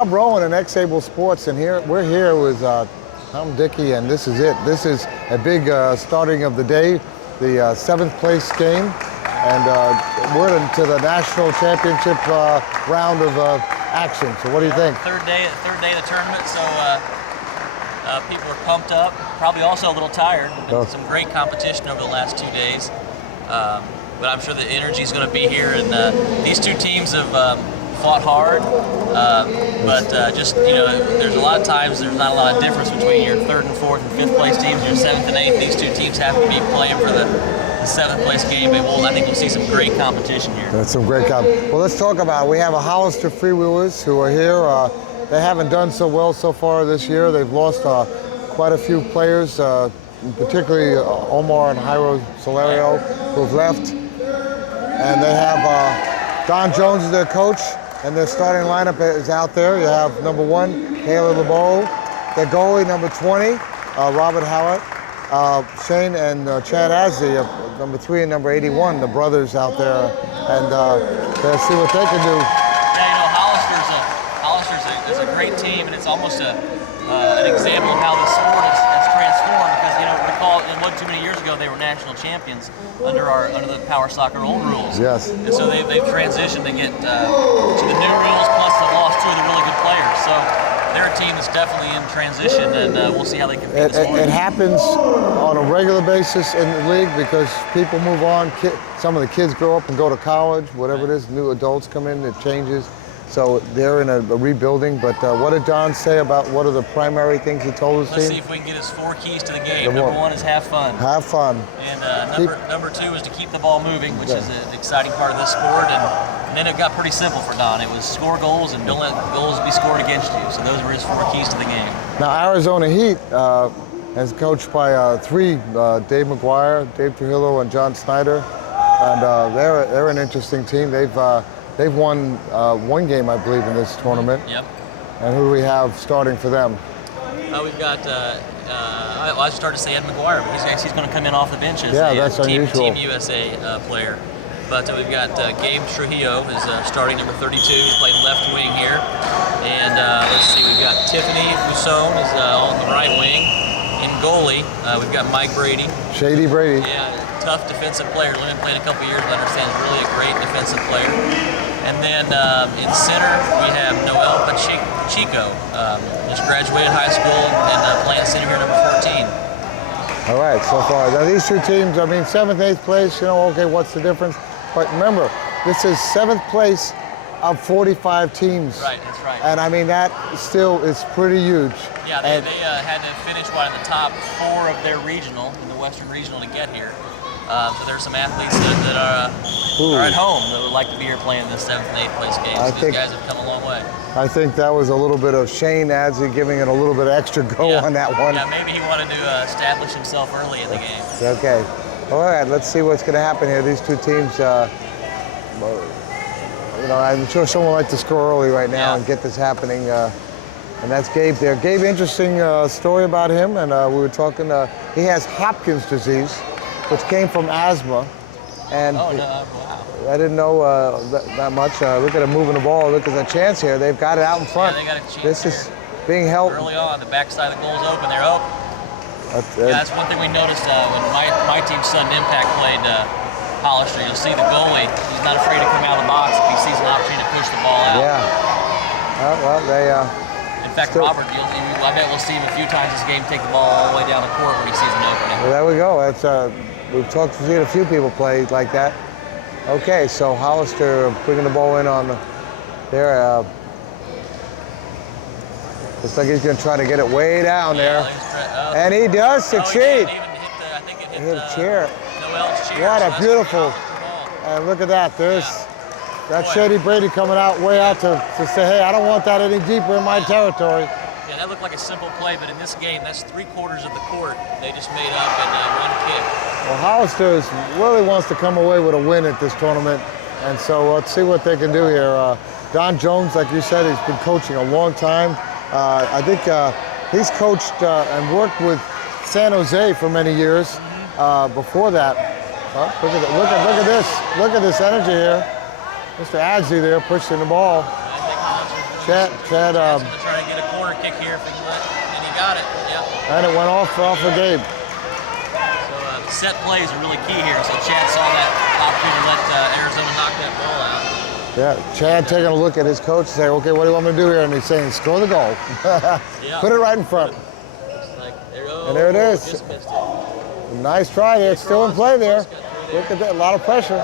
I'm Rowan in X-Able Sports, and we're here with Tom Dickey, and this is it. This is a big starting of the day, the seventh place game, and we're into the national championship round of action. So what do you think? Third day of the tournament, so people are pumped up, probably also a little tired. Been some great competition over the last 2 days, but I'm sure the energy is going to be here, and these two teams have fought hard, but there's a lot of times there's not a lot of difference between your third and fourth and fifth place teams, your seventh and eighth. These two teams have to be playing for the seventh place game, and I think we'll see some great competition here. That's some great competition. Well, let's talk about it. We have a Hollister Freewheelers who are here. They haven't done so well so far this year. They've lost quite a few players, particularly Omar and Jairo Solario, who've left. And they have Don Jones as their coach, and their starting lineup is out there. You have number 1, Haley LeBeau, their goalie, number 20, Robert Howard, Shane and Chad Asley, number 3 and number 81, the brothers out there, and they'll see what they can do. Yeah, Hollister's a great team, and it's almost an example of how the sport has transformed. Because recall it wasn't too many years ago they were national champions under the Power Soccer old rules. Yes. And so they've transitioned to get to the new rules, plus they've lost 2 of the really good players. So they're a team that's definitely in transition, and we'll see how they compete this morning. It happens on a regular basis in the league because people move on. Some of the kids grow up and go to college, whatever it is. New adults come in, it changes. So they're in a rebuilding. But what did Don say about what are the primary things he told his team? Let's see if we can get his 4 keys to the game. Number 1 is have fun. Have fun. And number 2 is to keep the ball moving, which is an exciting part of this sport. And then it got pretty simple for Don. It was score goals and don't let goals be scored against you. So those were his 4 keys to the game. Now Arizona Heat is coached by 3, Dave McGuire, Dave Trujillo, and John Snyder. And they're an interesting team. They've won 1 game, I believe, in this tournament. Yep. And who do we have starting for them? We've got, I started to say Ed McGuire, but he's going to come in off the bench as that's unusual. Team USA player. But we've got Gabe Trujillo is starting number 32. He's playing left wing here. And let's see, we've got Tiffany Busson is on the right wing. In goalie, we've got Mike Brady. Shady Brady. Yeah, tough defensive player. Only been playing a couple years, but understands really a great defensive player. And then in center, we have Noel Pacheco. Just graduated high school and playing center here, number 14. All right, so far. Now these 2 teams, 7th, 8th place, okay, what's the difference? But remember, this is 7th place of 45 teams. Right, that's right. And that still is pretty huge. Yeah, they had to finish one of the top 4 of their regional, in the Western Regional, to get here. So there's some athletes that are at home that would like to be here playing this 7th and 8th place games. So these guys have come a long way. I think that was a little bit of Shane Adsey giving it a little bit of extra go on that one. Yeah, maybe he wanted to establish himself early in the game. Okay. All right, let's see what's going to happen here. These 2 teams, I'm sure someone would like to score early right now and get this happening. And that's Gabe there. Gabe, interesting story about him. And we were talking, he has Hopkins disease, which came from asthma. And wow. I didn't know that much. Look at him moving the ball. Look at the chance here. They've got it out in front. Yeah, they got a chance. This is being held. Early on, the backside of the goal's open. They're open. That's one thing we noticed when my team, Sudden Impact, played Hollister. You'll see the goalie. He's not afraid to come out of the box if he sees an opportunity to push the ball out. Yeah. Well, they... In fact, Robert, I bet we'll see him a few times this game take the ball all the way down the court when he sees an opening. Well, there we go. That's we've seen a few people play like that. Okay, so Hollister bringing the ball in on there. Looks like he's going to try to get it way down there. And he does succeed. He hit a chair. Noel's chair. What a beautiful. And look at that. There's that Shady Brady coming out way out to say, hey, I don't want that any deeper in my territory. Yeah, that looked like a simple play, but in this game, that's 3/4 of the court they just made up in 1 kick. Well, Hollister really wants to come away with a win at this tournament, and so let's see what they can do here. Don Jones, like you said, he's been coaching a long time. I think he's coached and worked with San Jose for many years. Before that, look at this energy here. Mr. Adsey there pushing the ball. Chad, Chad's going to try to get a corner kick here if he can and he got it. Yeah. and it went off for Gabe. So set plays are really key here. So Chad saw that opportunity to let Arizona knock that ball out. Yeah, Chad taking a look at his coach and saying, okay, what do you want me to do here? And he's saying, score the goal. Put it right in front. And there it is. Just missed it. Nice try there. It's still in play there. Look at that, a lot of pressure.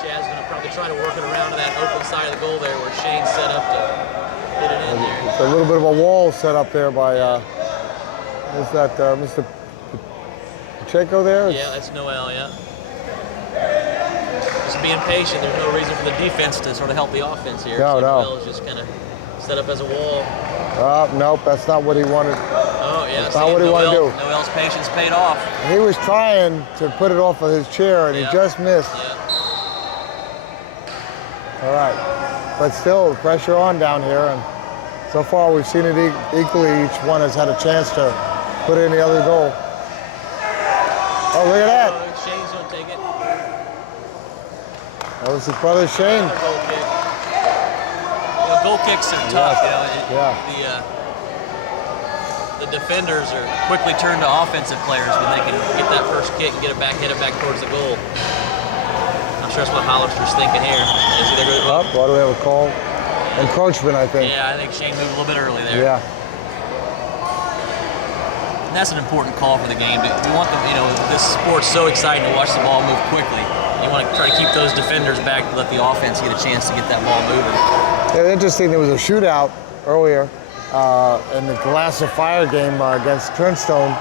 Chad's going to probably try to work it around to that open side of the goal there where Shane's set up to get it in there. It's a little bit of a wall set up there by, is that Mr. Pacheco there? Yeah, that's Noel, yeah. Just being patient. There's no reason for the defense to sort of help the offense here. No, so no. Noel is just kind of set up as a wall. Nope, that's not what he wanted. Oh, yeah. That's not what he wanted to do. Noel's patience paid off. He was trying to put it off of his chair, and he just missed. Yeah. All right. But still, the pressure on down here, and so far we've seen it equally. Each one has had a chance to put in the other goal. Oh, look at that. Shane's going to take it. That was his brother Shane. Goal kick. Goal kicks are tough. The defenders are quickly turned to offensive players when they can get that first kick and get it back, hit it back towards the goal. I'm sure that's what Hollister's thinking here. Is he there? Why do we have a call? Encroachment, I think. Yeah, I think Shane moved a little bit early there. Yeah. And that's an important call for the game. We want them, this sport's so exciting to watch the ball move quickly. You want to try to keep those defenders back to let the offense get a chance to get that ball moving. Yeah, interesting, there was a shootout earlier in the Glass of Fire game against Turnstone.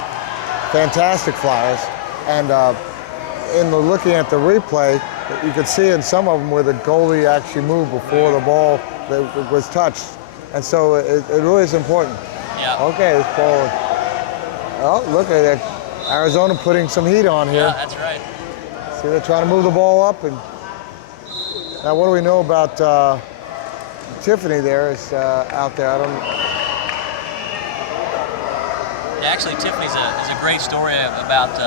Fantastic Flyers. And in looking at the replay, you could see in some of them where the goalie actually moved before the ball was touched. And so it really is important. Yeah. Okay, this ball. Oh, look at it. Arizona putting some heat on here. Yeah, that's right. See, they're trying to move the ball up. And now, what do we know about Tiffany there is out there? I don't. Yeah, actually, Tiffany's is a great story about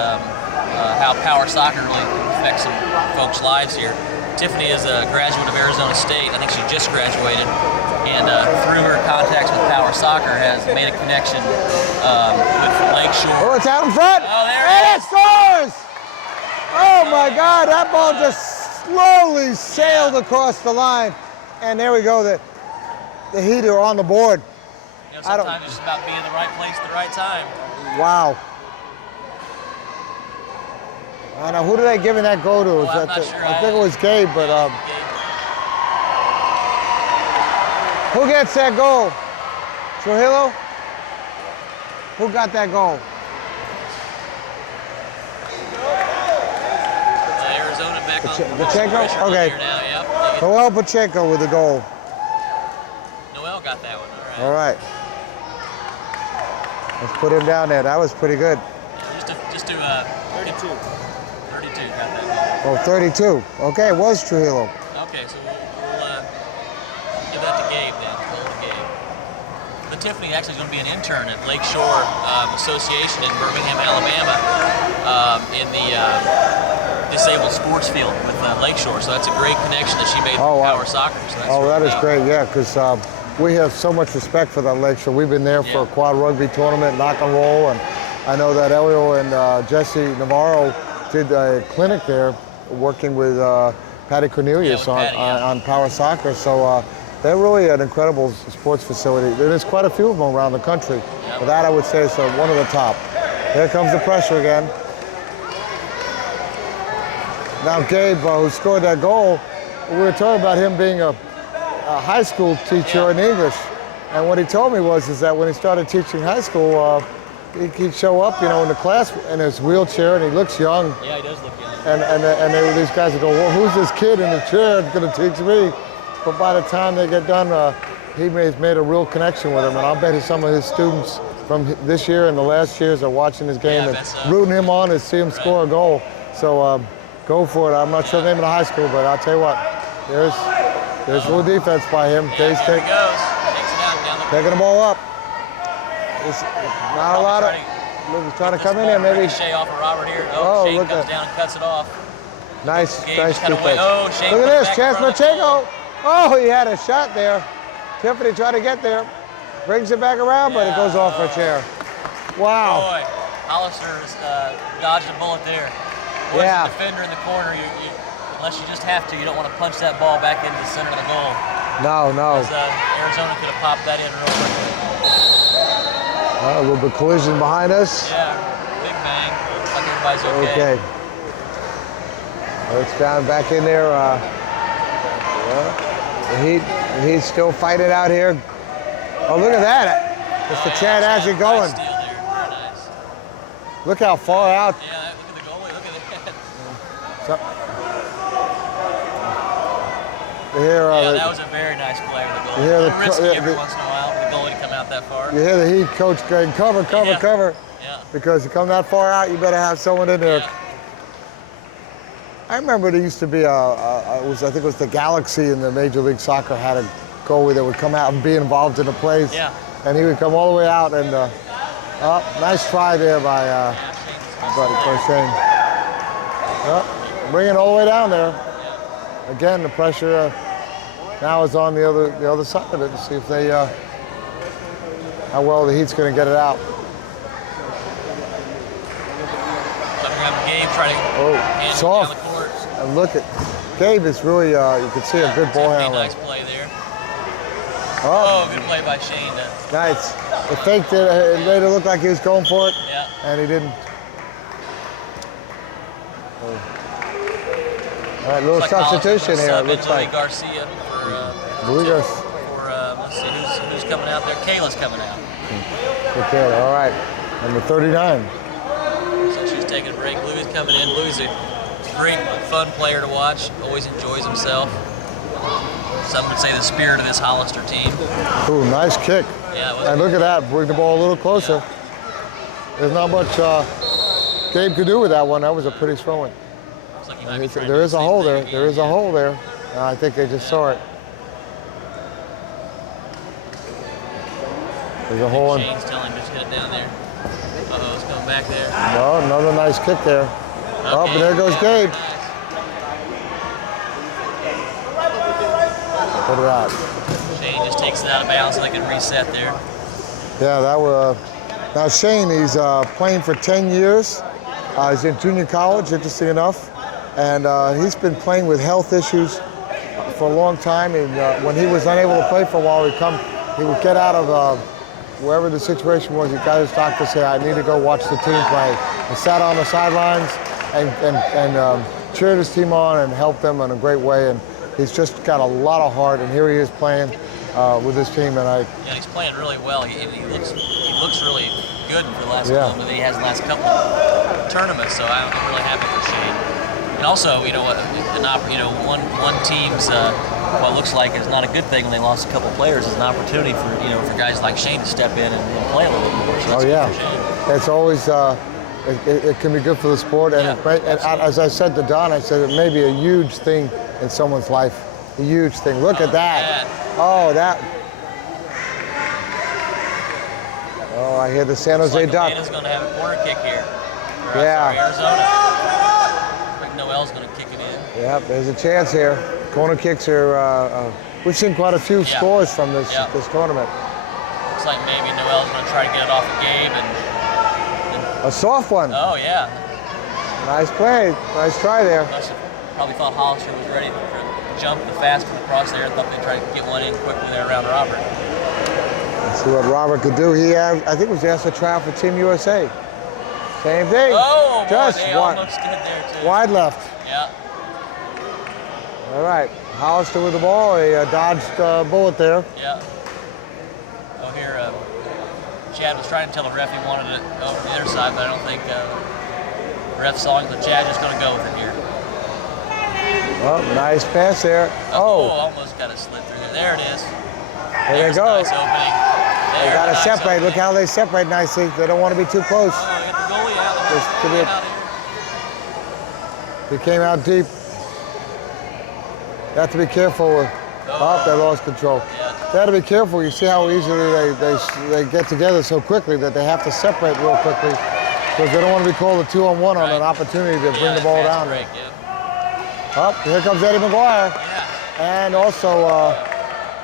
how power soccer really affects some folks' lives here. Tiffany is a graduate of Arizona State. I think she just graduated, and through her contacts with power soccer, has made a connection with Lakeshore. Oh, it's out in front. Oh, there and it scores! Oh my God, that ball just slowly sailed across the line. And there we go, the Heat are on the board. Sometimes it's just about being in the right place at the right time. Wow. I know, who did I give that go to? Well, I'm not sure. I think it was Gabe, but who gets that goal? Trujillo? Who got that goal? Arizona back on Pacheco? Okay. Now. Yep. Noel Pacheco with the goal. Noel got that one. All right. Let's put him down there. That was pretty good. Yeah, just to 32. 32 got that goal. Oh, 32. Okay, it was Trujillo. Okay, so we'll give that to Gabe then. Goal to Gabe. The Tiffany actually is going to be an intern at Lakeshore Association in Birmingham, Alabama, in the disabled sports field with Lakeshore. So that's a great connection that she made with power soccer. So that's that is great, yeah, because we have so much respect for that Lakeshore. We've been there for a quad rugby tournament, knock and roll, and I know that Elio and Jesse Navarro did a clinic there working with Patty Cornelius on power soccer. So they're really an incredible sports facility. There's quite a few of them around the country. Yep. But that I would say is one of the top. Here comes the pressure again. Now Gabe, who scored that goal, we were talking about him being a high school teacher in English. And what he told me is that when he started teaching high school, he'd show up, in the class in his wheelchair, and he looks young. Yeah, he does look young. And these guys would go, well, who's this kid in the chair going to teach me? But by the time they get done, he has made a real connection with him. And I'll bet some of his students from this year and the last years are watching this game and rooting him on and see him score a goal. So go for it. I'm not sure the name of the high school, but I'll tell you what, there's a little defense by him. Yeah, there he goes. Takes it out down the taking the ball up. It's not a lot of. He's trying to come in there, maybe. Ricochet off of Robert here. Oh, Shane comes down and cuts it off. Nice defense. Look at this, Chance Pacheco. Oh, he had a shot there. Tiffany tried to get there. Brings it back around, but it goes off her chair. Wow. Boy, Hollister has dodged a bullet there. Boy, as a defender in the corner, unless you just have to, you don't want to punch that ball back into the center of the goal. No. Arizona could have popped that in real quickly. A little bit of collision behind us. Yeah, big bang. Looks like everybody's okay. It's down back in there. The Heat's still fighting out here. Oh, look at that. It's the Chad Ashley going. Nice steal there. Very nice. Look how far out. Yeah, look at the goalie. Look at that. That was a very nice play with the goalie. A little risky every once in a while for the goalie to come out that far. You hear the Heat coach going, cover. Yeah. Because you come that far out, you better have someone in there. Yeah. I remember there used to be I think it was the Galaxy in the Major League Soccer had a goalie that would come out and be involved in the plays. Yeah. And he would come all the way out and, nice try there by Shane. Bring it all the way down there. Yeah. Again, the pressure now is on the other side of it to see if they, how well the Heat's going to get it out. Gabe trying to handle soft. down the court. And look at Gabe is really, you can see a good ball handler. Nice play there. Oh, good play by Shane. Nice. It faked it. It made it look like he was going for it. Yeah. And he didn't. All right, little substitution here. It looks like Garcia for let's see who's coming out there. Kayla's coming out. Okay, all right. Number 39. So she's taking a break. Louis coming in. Louis is a great, fun player to watch. Always enjoys himself. Some would say the spirit of this Hollister team. Ooh, nice kick. Yeah. And look at that. Bring the ball a little closer. Yeah. There's not much Gabe could do with that one. That was a pretty strong one. Looks like he might be trying there to is do a the hole same there. thing There is a again. hole there. I think they just saw it. There's a hole in. Shane's telling him just hit it down there. Uh-oh, it's coming back there. No, another nice kick there. Oh, but there goes Gabe. Nice. Put it out. Shane just takes it out of bounds so they can reset there. Yeah, that was. Now Shane, he's playing for 10 years. He's in junior college, interesting enough, and he's been playing with health issues for a long time. And when he was unable to play for a while, he would get out of wherever the situation was. He got his doctor say, "I need to go watch the team play." He sat on the sidelines and cheered his team on and helped them in a great way. And he's just got a lot of heart. And here he is playing with his team. And he's playing really well. He looks really good for the last couple that he has in the last couple of tournaments. So I'm really happy for Shane. And also, one team's what looks like is not a good thing when they lost a couple of players. Is an opportunity for guys like Shane to step in and play a little bit more. So that's good for Shane. It's always it can be good for the sport. And, as I said to Don, I said it may be a huge thing in someone's life. A huge thing. Look at that. Oh, that. Oh, I hear the San Jose Duck. Atlanta's going to have a corner kick here. Arizona. Rick Noel's going to kick it in. Yeah, there's a chance here. Corner kicks are. We've seen quite a few scores from this tournament. Looks like maybe Noel's going to try to get it off of Gabe and a soft one. Oh yeah. Nice play. Nice try there. Must have probably thought Hollister was ready to jump the fast one across there and thought they'd try to get one in quickly there around Robert. Let's see what Robert could do. I think was asked to try out for Team USA. Same thing. Oh, just boy, they almost did there too. Wide left. Yeah. All right. Hollister with the ball. He dodged a bullet there. Yeah. Oh, here, Chad was trying to tell the ref he wanted it over the other side, but I don't think the ref saw him, so Chad just going to go with it here. Oh, nice pass there. Oh. Almost got it slid through there. There it is. There they go. Nice opening. They got to separate. Look how they separate nicely. They don't want to be too close. Oh, they got the goalie out. He came out deep. You have to be careful with. Oh, they lost control. Yeah. They have to be careful. You see how easily they get together so quickly that they have to separate real quickly because they don't want to be called a 2-on-1 on an opportunity to bring the ball down. Break, Up, here comes Eddie McGuire. Yeah. And also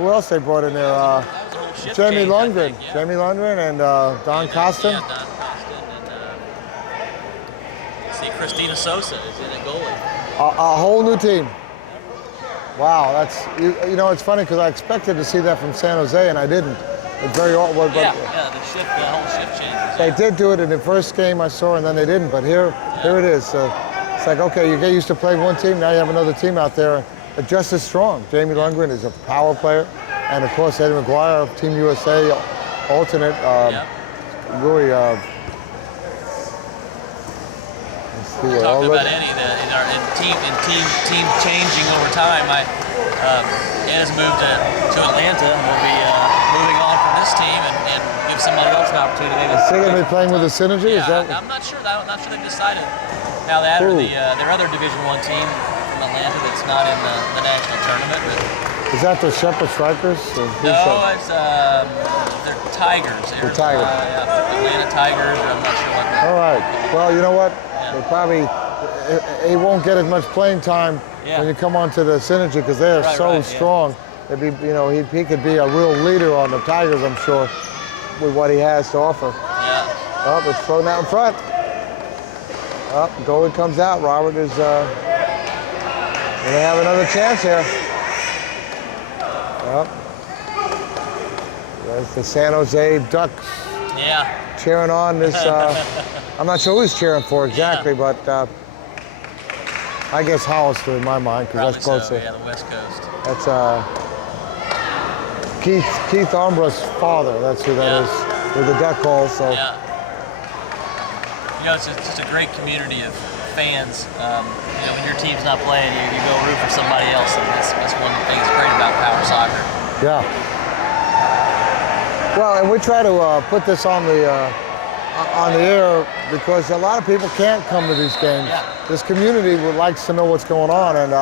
Who else they brought in there? That was a whole shift Jamie change, I Lundgren. think, yeah. Jamie Lundgren and Don Costin. Yeah, Don Costin. And see, Christina Sosa is in at goalie. A whole new team. Wow, that's you know it's funny because I expected to see that from San Jose and I didn't. It's very odd. But The whole shift changes. they did do it in the first game I saw and then they didn't. But here it is. So it's like okay, you get used to playing one team. Now you have another team out there, but just as strong. Jamie Lundgren is a power player, and of course Eddie McGuire, Team USA alternate. Really. We talked about Eddie in team changing over time. Ed has moved to Atlanta and will be moving on from this team and give somebody else an opportunity. Is he going to be playing with the Synergy? Yeah, Is that? I'm not sure. I'm not sure they've decided how that or their other Division I team from Atlanta that's not in the national tournament. But Is that the Shepherd Strikers? no, it's they're Tigers. The Tigers. Atlanta Tigers. Or I'm not sure what. All right. Well, you know what? They probably he won't get as much playing time when you come onto the Synergy because they are so strong. It'd be, you know, he could be a real leader on the Tigers, I'm sure, with what he has to offer. Yeah. Oh, it's thrown out in front. Oh, goalie comes out. Robert is going to have another chance here. Oh. There's the San Jose Ducks. Yeah. Cheering on this. I'm not sure who he's cheering for exactly, but I guess Hollister in my mind because that's close. So, yeah, the West Coast. That's Keith Armbrust's father. That's who that is with the Duck Hall. So. Yeah. You know, it's just a great community of fans. You know, when your team's not playing, you go root for somebody else, and that's one of the things great about power soccer. Yeah. Well, and we try to put this on the air because a lot of people can't come to these games. Yeah. This community likes to know what's going on, and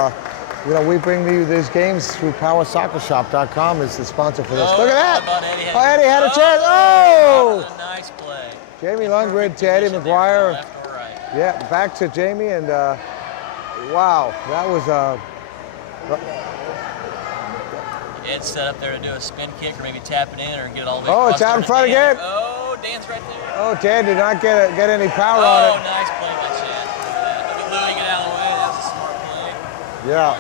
you know, we bring you these games through PowerSoccerShop.com is the sponsor for this. Look at that! Eddie had a chance. Oh! That was a nice play. Jamie Lundgren to Eddie McGuire. Left or right. Yeah, back to Jamie, and wow, that was Ed's set up there to do a spin kick or maybe tap it in or get it all the way Oh, across it's out in front Dan. again. Oh, Dan's right there. Oh, Dan did not get any power on Oh, it. nice play by Chad. Look at Louie get out of the way. That was a smart play. Yeah,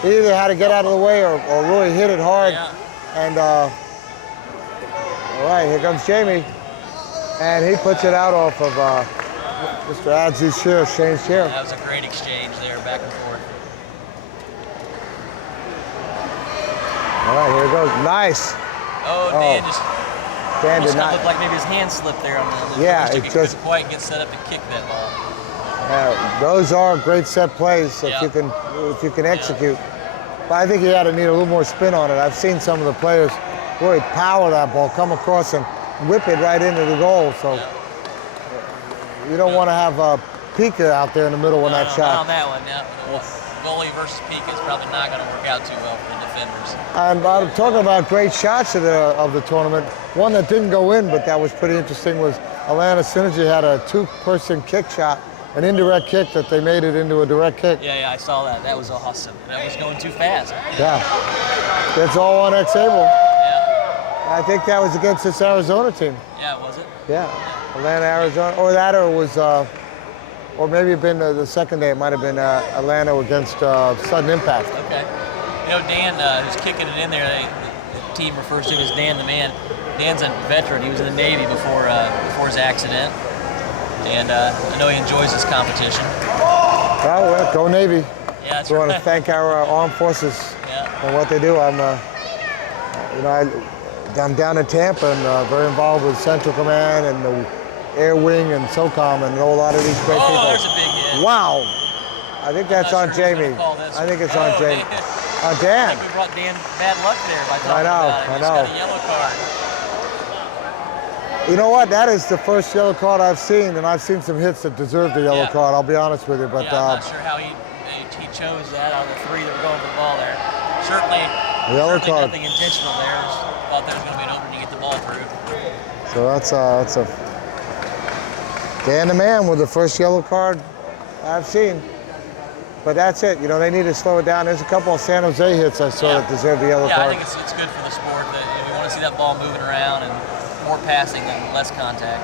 he either had to get out of the way or really hit it hard. Yeah. And all right, here comes Jamie, and he puts it out off of Mr. Adzu's chair, Shane's chair. That was a great exchange there, back and forth. All right, here it goes. Nice. Oh, Dan Dan did not. looked like maybe his hand slipped there on the Yeah, it it just just. couldn't quite get set up to kick that ball. Those are great set plays if you can execute. But I think he had to need a little more spin on it. I've seen some of the players really power that ball, come across and whip it right into the goal. So you don't want to have Pika out there in the middle on that shot. Not on that one. No. Goalie versus Pika is probably not going to work out too well for the defenders. And I'm talking about great shots of the tournament. One that didn't go in, but that was pretty interesting, was Atlanta Synergy had a two-person kick shot, an indirect kick that they made it into a direct kick. Yeah, I saw that. That was awesome. That was going too fast. Yeah. That's all on X-Able. Yeah. I think that was against this Arizona team. Yeah, was it? Yeah. Atlanta, Arizona. Or that, or it was, or maybe it been the second day. It might have been Atlanta against Sudden Impact. Okay. You know, Dan, who's kicking it in there, the team refers to him as Dan the Man. Dan's a veteran. He was in the Navy before his accident. And I know he enjoys this competition. Well, go Navy. Yeah, that's We right. want to thank our armed forces and what they do. I'm down in Tampa and very involved with Central Command and the Air Wing and SOCOM and know a lot of these great people. Oh, there's a big hit. Wow. I think that's on Jamie. I think it's on Jamie. On Dan. I think we brought Dan bad luck there by talking about it. I He's know. got a yellow card. You know what? That is the first yellow card I've seen, and I've seen some hits that deserve the yellow card. I'll be honest with you, but I'm not sure how he chose that out of the three that were going for the ball there. Certainly card. Nothing intentional there. Thought there was going to be an opening to get the ball through. So that's a Dan the Man with the first yellow card I've seen. But that's it. You know, they need to slow it down. There's a couple of San Jose hits I saw that deserve the yellow Yeah, card. I think it's good for the sport that we want to see that ball moving around and more passing and less contact.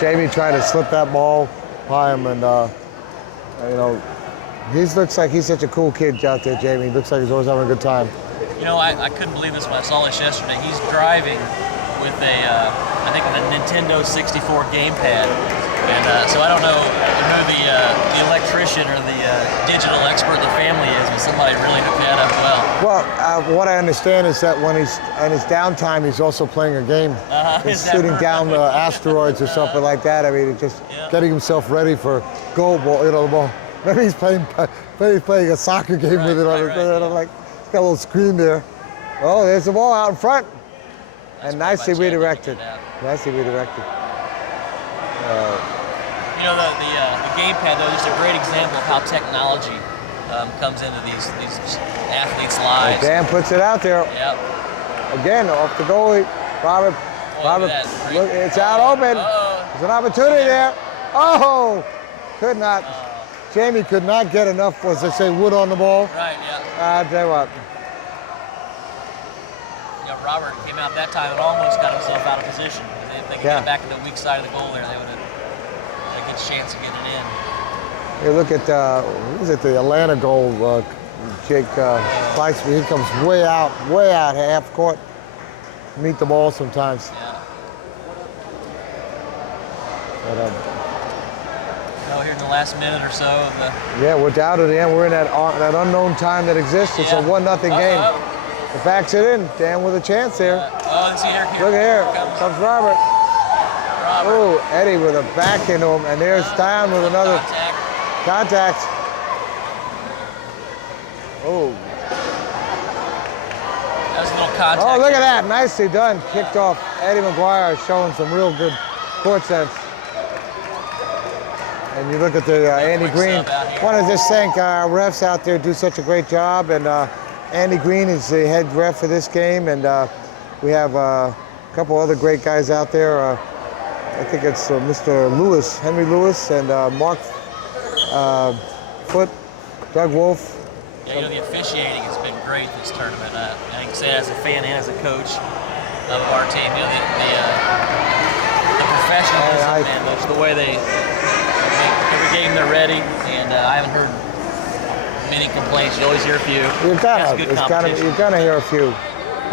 Jamie tried to slip that ball by him, and you know, he looks like he's such a cool kid out there, Jamie. He looks like he's always having a good time. You know, I couldn't believe this when I saw this yesterday. He's driving with I think a Nintendo 64 gamepad. And so I don't know who the electrician or the digital expert in the family is, but somebody really hooked that up well. Well, what I understand is that when he's in his downtime, he's also playing a game. He's shooting down asteroids or something like that. I mean, just getting himself ready for goal ball, you know, the ball. Maybe he's playing a soccer game with it on it. Like, got a little screen there. Oh, there's the ball out in front. And nicely redirected. Nicely redirected. You know, the gamepad, though, is just a great example of how technology comes into these athletes' lives. Dan puts it out there. Yep. Again, off the goalie. Robert, look, it's out open. There's an opportunity there. Oh, could not. Jamie could not get enough, as they say, wood on the ball. Right, yeah. I'll tell you what. Robert came out that time and almost got himself out of position. If they could get back to the weak side of the goal there, they would have had a good chance of getting it in. Here, look at the Atlanta goal, Jake Fleischman. He comes way out, half court. Meet the ball sometimes. Yeah. But, here in the last minute or so of the... Yeah, we're down to the end. We're in that unknown time that exists. It's a 1-0 game. The backs it in. Dan with a chance there. Look here. Comes Robert. Oh, Eddie with a back into him, and there's Stein with another contact. Oh. That was a little contact. Oh, look at that. Nicely done. Kicked off. Eddie McGuire showing some real good court sense. And you look at the Andy Green. Want to just thank our refs out there, do such a great job. And Andy Green is the head ref for this game, and we have a couple other great guys out there. I think it's Mr. Lewis, Henry Lewis, and Mark Foote, Doug Wolf. Yeah, you know, the officiating has been great this tournament. I can say as a fan and as a coach of our team, you know, the professionalism and just the way every game they're ready, and I haven't heard many complaints. You always hear a few. You're gonna hear a few.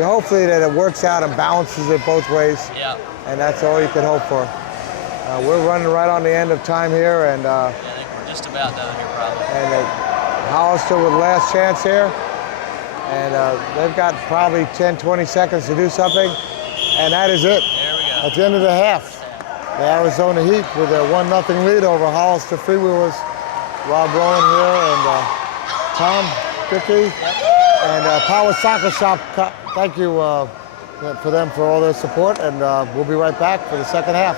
Hopefully that it works out and balances it both ways. Yeah. And that's all you can hope for. We're running right on the end of time here, and I think we're just about done here, probably. And Hollister with the last chance here, and they've got probably 10, 20 seconds to do something, and that is it. There we go. At the end of the half, the Arizona Heat with a 1-0 lead over Hollister Freewheelers. Rob Rowan here, and Tom Dickey, and Power Soccer Shop. Thank you for them for all their support, and we'll be right back for the second half.